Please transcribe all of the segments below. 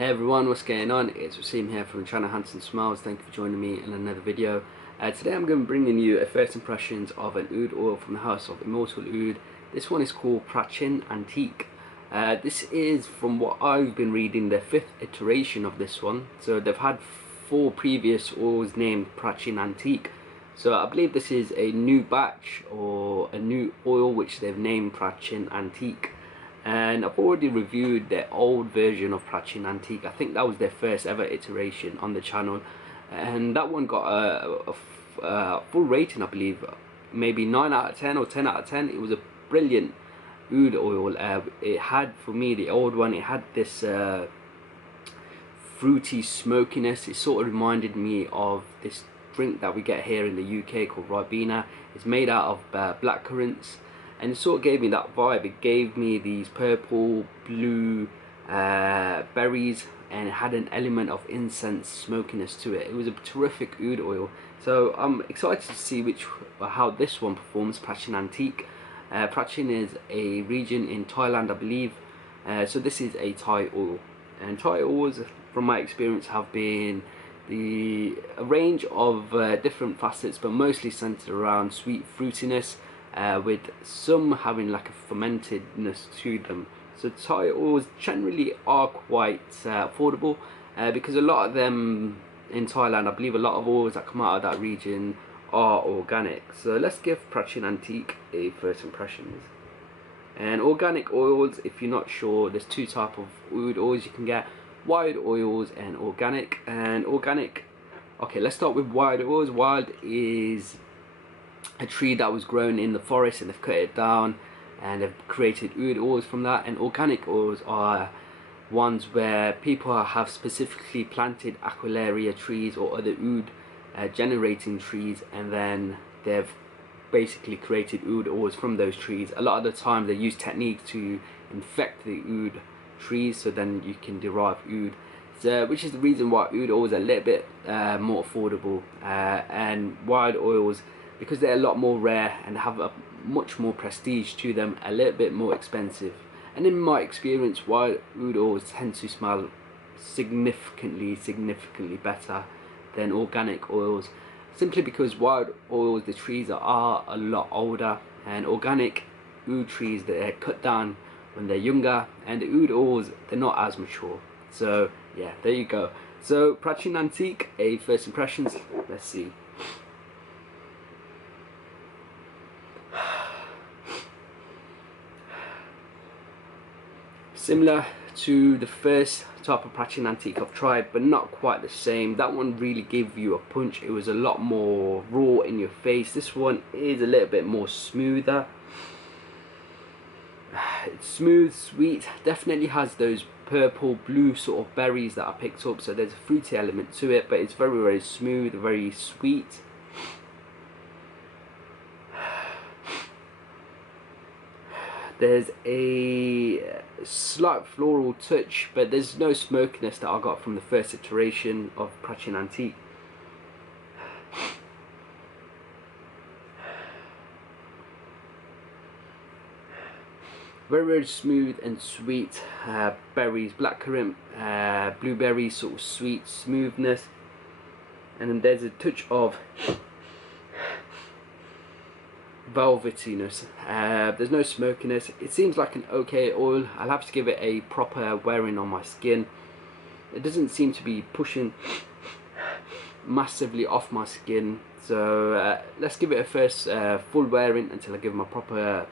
Hey everyone, what's going on? It's Waseem here from the channel Handsome Smiles. Thank you for joining me in another video. Today I'm going to be bringing you a first impressions of an oud oil from the house of Immortal Oud. This one is called Prachin Antique. This is, from what I've been reading, the 5th iteration of this one. So they've had 4 previous oils named Prachin Antique. So I believe this is a new batch or a new oil which they've named Prachin Antique. And I've already reviewed their old version of Prachin Antique. I think that was their first ever iteration on the channel, and that one got a full rating, I believe, maybe 9 out of 10 or 10 out of 10. It was a brilliant oud oil. It had, for me, the old one, it had this fruity smokiness. It sort of reminded me of this drink that we get here in the UK called Ribena. It's made out of black currants, and it sort of gave me that vibe. It gave me these purple, blue berries, and it had an element of incense smokiness to it. It was a terrific oud oil. So I'm excited to see how this one performs, Prachin Antique. Prachin is a region in Thailand, I believe. So this is a Thai oil. And Thai oils, from my experience, have been a range of different facets, but mostly centered around sweet fruitiness, with some having like a fermentedness to them. So Thai oils generally are quite affordable, because a lot of them in Thailand, I believe a lot of oils that come out of that region are organic. So let's give Prachin Antique a first impressions. And organic oils, if you're not sure, there's 2 types of oud oils you can get: wild oils and organic. And organic, okay, let's start with wild oils. Wild is a tree that was grown in the forest, and they've cut it down and they've created oud oils from that. And organic oils are ones where people have specifically planted Aquilaria trees or other oud generating trees, and then they've basically created oud oils from those trees. A lot of the time they use techniques to infect the oud trees, so then you can derive oud. So, which is the reason why oud oils are a little bit more affordable, and wild oils, because they're a lot more rare and have a much more prestige to them, a little bit more expensive. And in my experience, wild oud oils tend to smell significantly better than organic oils, simply because wild oils, the trees are a lot older, and organic oud trees, they're cut down when they're younger, and the oud oils, they're not as mature. So yeah, there you go. So Prachin Antique, a first impressions. Let's see. Similar to the first type of Prachin Antique I've tried, but not quite the same. That one really gave you a punch. It was a lot more raw in your face. This one is a little bit more smoother. It's smooth, sweet, definitely has those purple, blue sort of berries that I picked up, so there's a fruity element to it, but it's very smooth, very sweet. There's a slight floral touch, but there's no smokiness that I got from the first iteration of Prachin Antique. Very smooth and sweet berries, blackcurrant, blueberry, sort of sweet smoothness, and then there's a touch of velvetiness. There's no smokiness. It seems like an okay oil. I'll have to give it a proper wearing on my skin. It doesn't seem to be pushing massively off my skin. So let's give it a first full wearing until I give my proper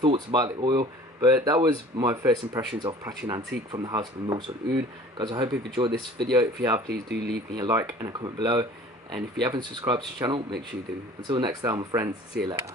thoughts about the oil. But that was my first impressions of Prachin Antique from the house of Immortal Oud. Guys, I hope you've enjoyed this video. If you have, please do leave me a like and a comment below. And if you haven't subscribed to the channel, make sure you do. Until next time, my friends, see you later.